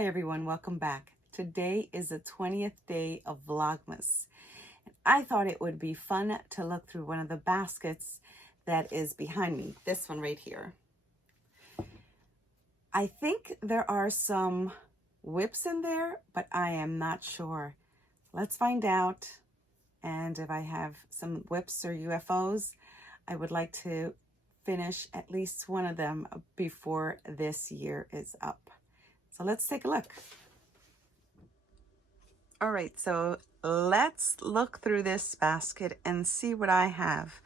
Hi everyone, welcome back. Today is the 20th day of Vlogmas. I thought it would be fun to look through one of the baskets that is behind me, this one right here. I think there are some whips in there, but I am not sure. Let's find out. And if I have some whips or UFOs, I would like to finish at least one of them before this year is up. So let's take a look. All right, so let's look through this basket and see what I have.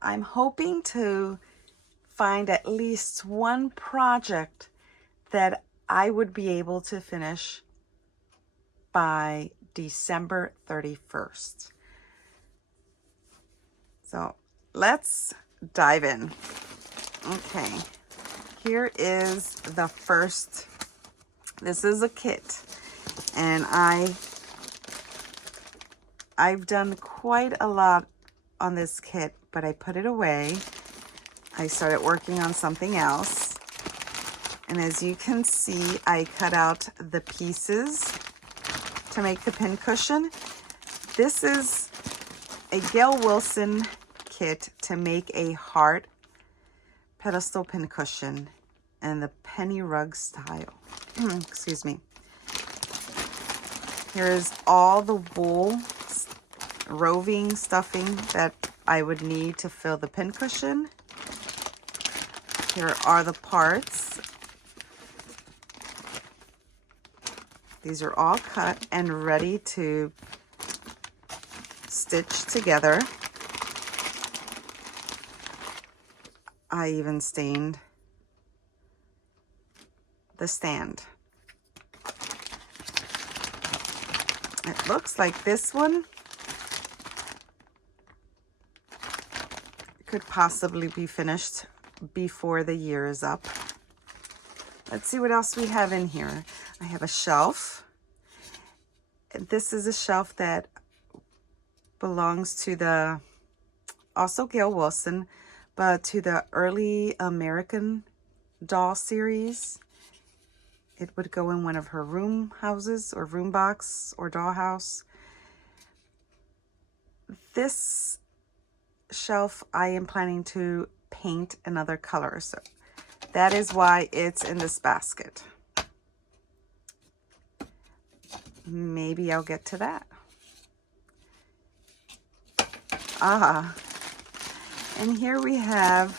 I'm hoping to find at least one project that I would be able to finish by December 31st. So let's dive in. Okay, here is the first. This is a kit, and I've done quite a lot on this kit, but I put it away. I started working on something else. And as you can see, I cut out the pieces to make the pincushion. This is a Gail Wilson kit to make a heart pedestal pincushion in the penny rug style. Excuse me. Here's all the wool roving stuffing that I would need to fill the pincushion. Here are the parts. These are all cut and ready to stitch together. I even stained the stand. It looks like this one could possibly be finished before the year is up. Let's see what else we have in here. I have a shelf. This is a shelf that belongs to the, also Gail Wilson, but to the early American doll series. It would go in one of her room houses or room box or dollhouse. This shelf I am planning to paint another color, so that is why it's in this basket. Maybe I'll get to that. And here we have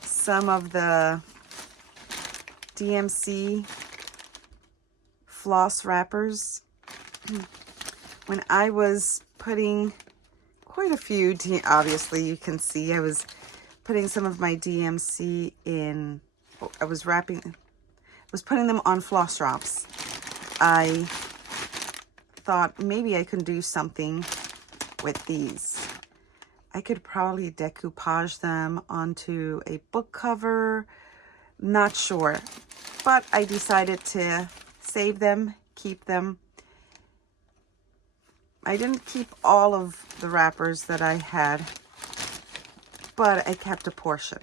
some of the DMC floss wrappers. When I was putting quite a few, obviously you can see I was putting some of my DMC in, I was putting them on floss drops. I thought maybe I could do something with these. I could probably decoupage them onto a book cover, not sure, but I decided to save them, keep them. I didn't keep all of the wrappers that I had, but I kept a portion.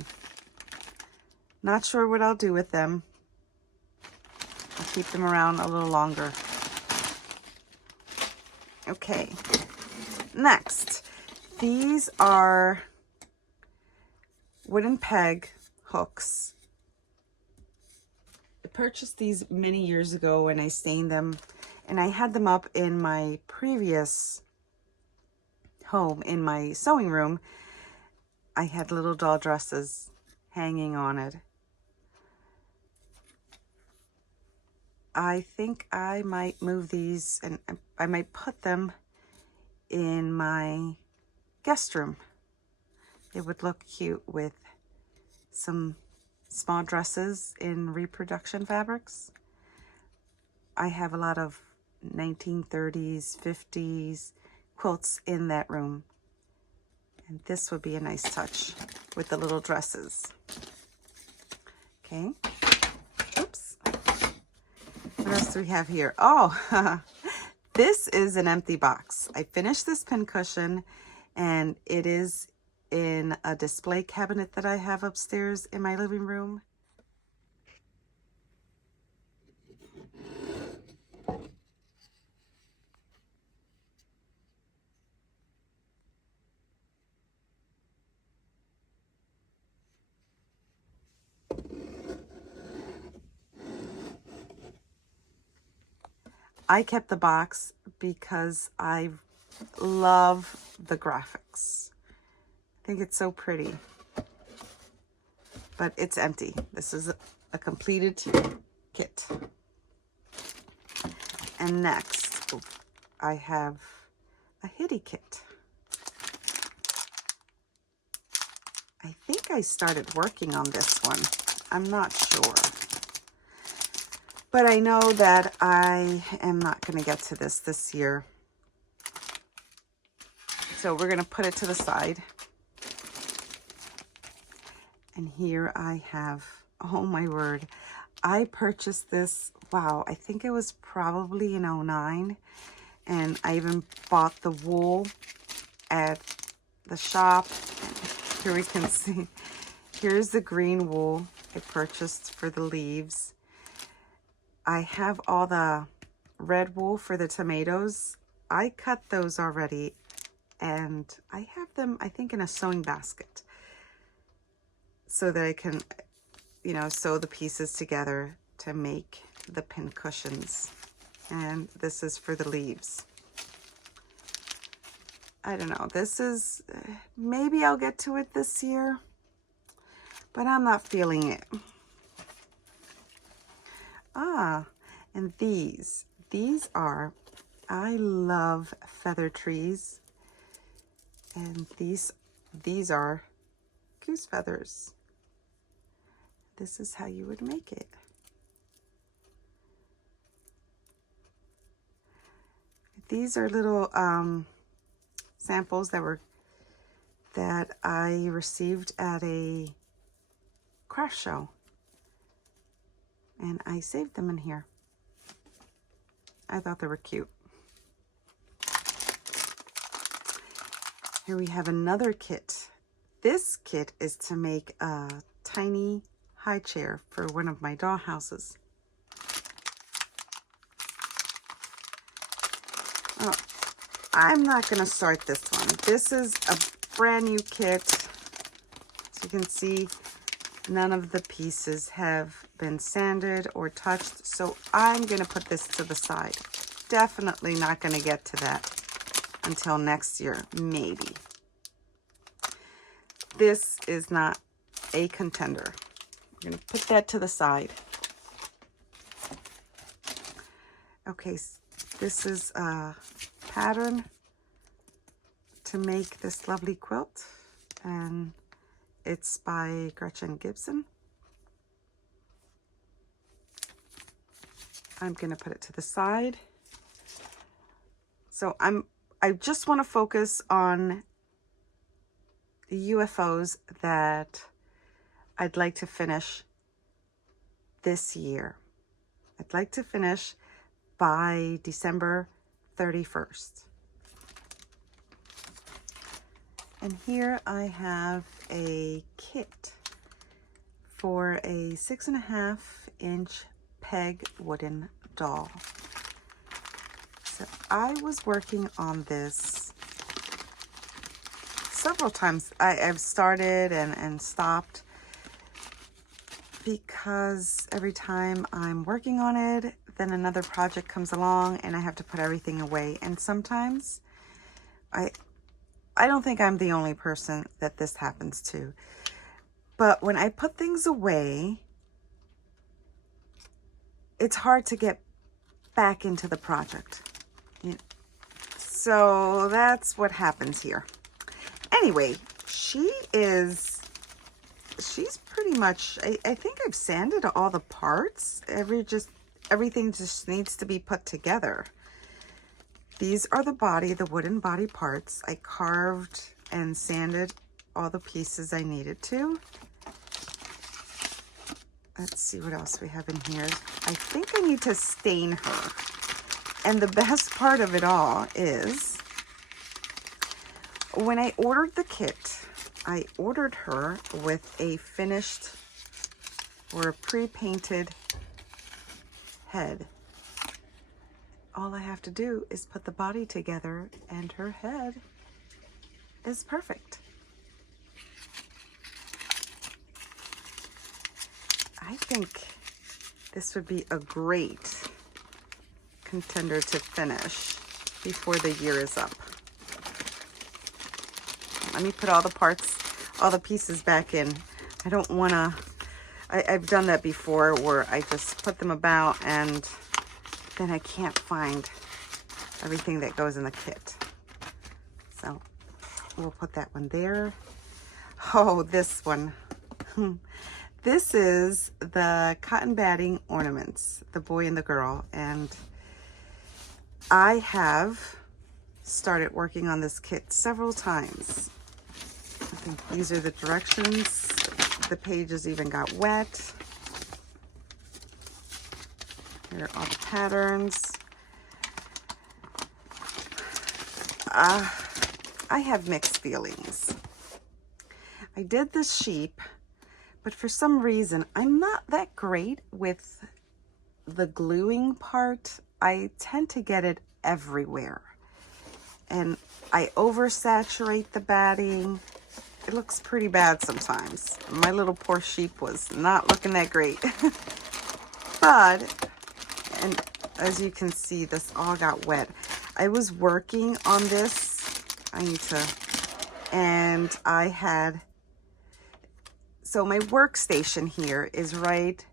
Not sure what I'll do with them. I'll keep them around a little longer. Okay, next. These are wooden peg hooks. I purchased these many years ago and I stained them. And I had them up in my previous home, in my sewing room. I had little doll dresses hanging on it. I think I might move these and I might put them in my guest room. It would look cute with some small dresses in reproduction fabrics. I have a lot of 1930s, 50s quilts in that room. And this would be a nice touch with the little dresses. Okay. Oops. What else do we have here? Oh, this is an empty box. I finished this pincushion and it is in a display cabinet that I have upstairs in my living room. I kept the box because I love the graphics. I think it's so pretty. But it's empty. This is a completed kit. And next, I have a Hitty kit. I think I started working on this one. I'm not sure. But I know that I am not going to get to this year. So we're going to put it to the side. And here I have, oh my word, I purchased this, wow, I think it was probably in 09. And I even bought the wool at the shop. And here we can see, here's the green wool I purchased for the leaves. I have all the red wool for the tomatoes. I cut those already, and I have them, I think, in a sewing basket so that I can, you know, sew the pieces together to make the pin cushions. And this is for the leaves. I don't know, this is, maybe I'll get to it this year, but I'm not feeling it. Ah, and these are, I love feather trees, and these are goose feathers. This is how you would make it. These are little samples that I received at a craft show. And I saved them in here. I thought they were cute. Here we have another kit. This kit is to make a tiny high chair for one of my doll houses. Oh, I'm not going to start this one. This is a brand new kit. As you can see, none of the pieces have been sanded or touched, so I'm going to put this to the side. Definitely not going to get to that until next year, maybe. This is not a contender. We're going to put that to the side. Okay, this is a pattern to make this lovely quilt, and it's by Gretchen Gibson. I'm going to put it to the side. So I just want to focus on the UFOs that I'd like to finish this year. I'd like to finish by December 31st. And here I have a kit for a 6.5 inch peg wooden doll. So I was working on this several times. I've started and stopped because every time I'm working on it, then another project comes along and I have to put everything away. And sometimes I don't think I'm the only person that this happens to. But when I put things away, it's hard to get back into the project. So that's what happens here. Anyway, she's pretty much, I think I've sanded all the parts. Everything just needs to be put together. These are the wooden body parts. I carved and sanded all the pieces I needed to. Let's see what else we have in here. I think I need to stain her. And the best part of it all is, when I ordered the kit, I ordered her with a finished or a pre-painted head. All I have to do is put the body together and her head is perfect. I think this would be a great contender to finish before the year is up. Let me put all the parts, all the pieces back in. I don't want to, I've done that before where I just put them about and then I can't find everything that goes in the kit. So we'll put that one there. Oh, this one. This is the cotton batting ornaments, the boy and the girl. And I have started working on this kit several times. I think these are the directions. The pages even got wet. Here are all the patterns. I have mixed feelings. I did the sheep, but for some reason, I'm not that great with the gluing part. I tend to get it everywhere. And I oversaturate the batting. It looks pretty bad sometimes. My little poor sheep was not looking that great. But, and as you can see, this all got wet. I was working on this. I need to, and I had, so my workstation here is right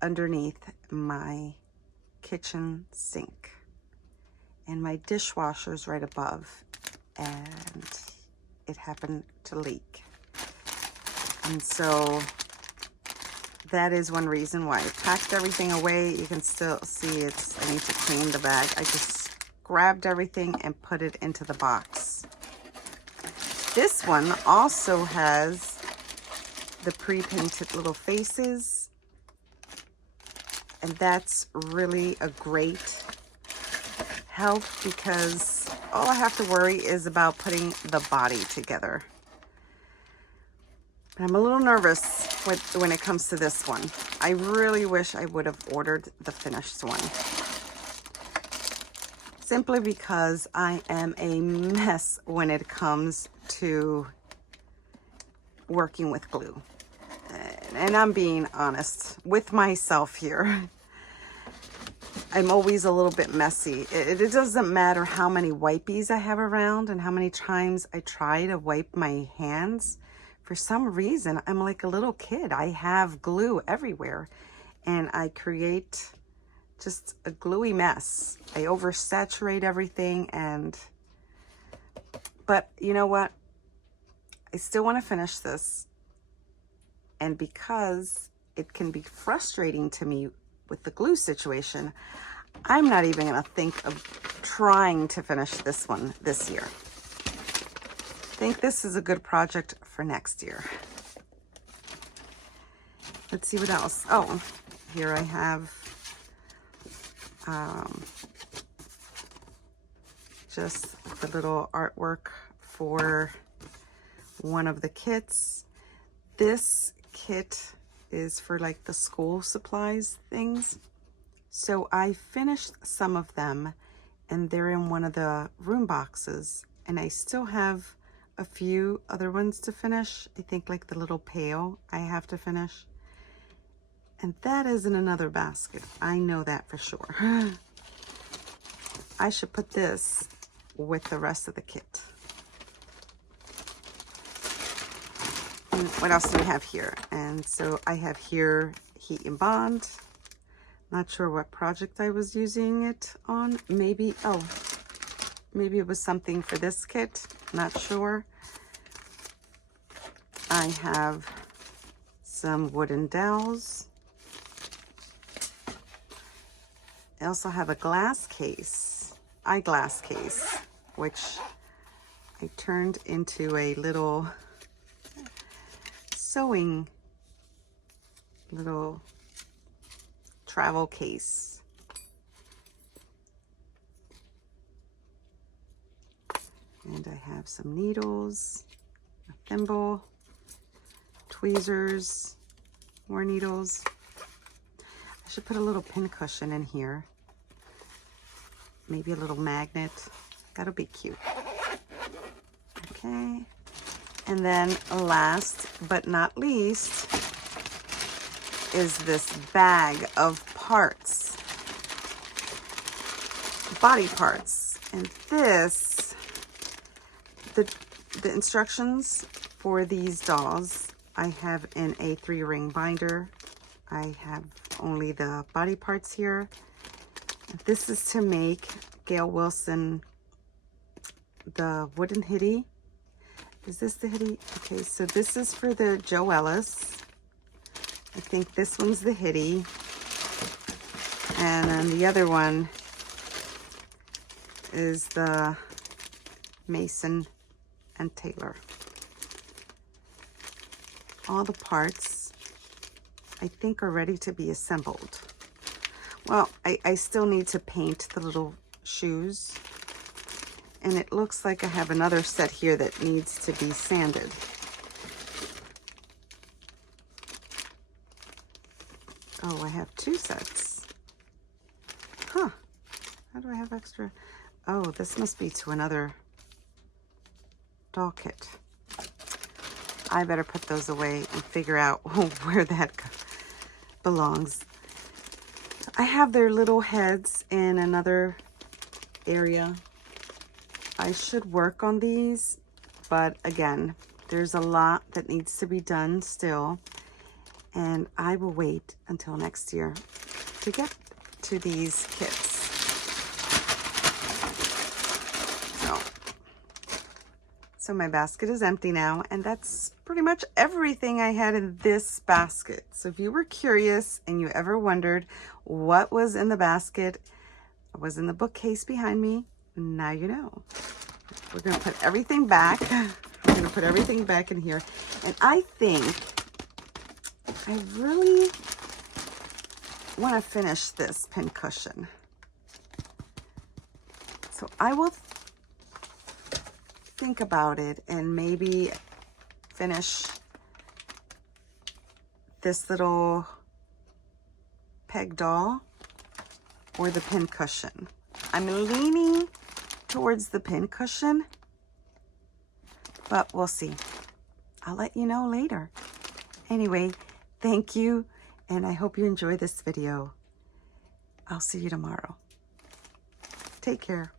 underneath my kitchen sink. And my dishwasher's right above. And it happened to leak. And so that is one reason why I packed everything away. You can still see I need to clean the bag. I just grabbed everything and put it into the box. This one also has the pre-painted little faces. And that's really a great help because all I have to worry is about putting the body together. I'm a little nervous when it comes to this one. I really wish I would have ordered the finished one. Simply because I am a mess when it comes to working with glue. And I'm being honest with myself here. I'm always a little bit messy. It doesn't matter how many wipies I have around and how many times I try to wipe my hands. For some reason, I'm like a little kid. I have glue everywhere and I create just a gluey mess. I oversaturate everything but you know what? I still want to finish this. And because it can be frustrating to me with the glue situation, I'm not even going to think of trying to finish this one this year. I think this is a good project for next year. Let's see what else. Oh, here I have just the little artwork for one of the kits. This kit is for like the school supplies things. So I finished some of them and they're in one of the room boxes and I still have a few other ones to finish. I think like the little pail I have to finish. And that is in another basket. I know that for sure. I should put this with the rest of the kit. And what else do we have here? And so I have here Heat and Bond. Not sure what project I was using it on. Maybe it was something for this kit. Not sure. I have some wooden dowels. I also have a eyeglass case, which I turned into a little sewing, little travel case. And I have some needles, a thimble, tweezers, more needles. I should put a little pin cushion in here. Maybe a little magnet. That'll be cute. Okay. And then last but not least is this bag of parts. Body parts. And this, the instructions for these dolls I have in a 3-ring binder. I have only the body parts here. This is to make Gail Wilson the wooden hitty. Is this the hitty? Okay, so this is for the Joe Ellis. I think this one's the hitty. And then the other one is the Mason and Taylor. All the parts, I think, are ready to be assembled. Well, I still need to paint the little shoes. And it looks like I have another set here that needs to be sanded. Oh, I have 2 sets. Huh. How do I have extra? Oh, this must be to another doll kit. I better put those away and figure out where that belongs. I have their little heads in another area. I should work on these, but again, there's a lot that needs to be done still, and I will wait until next year to get to these kits. So my basket is empty now, and that's pretty much everything I had in this basket. So if you were curious and you ever wondered what was in the basket, it was in the bookcase behind me. Now you know. We're going to put everything back. We're going to put everything back in here. And I think I really want to finish this pin cushion. So I will think about it and maybe finish this little peg doll or the pin cushion. I'm leaning towards the pin cushion, but we'll see. I'll let you know later. Anyway, thank you, and I hope you enjoy this video. I'll see you tomorrow. Take care.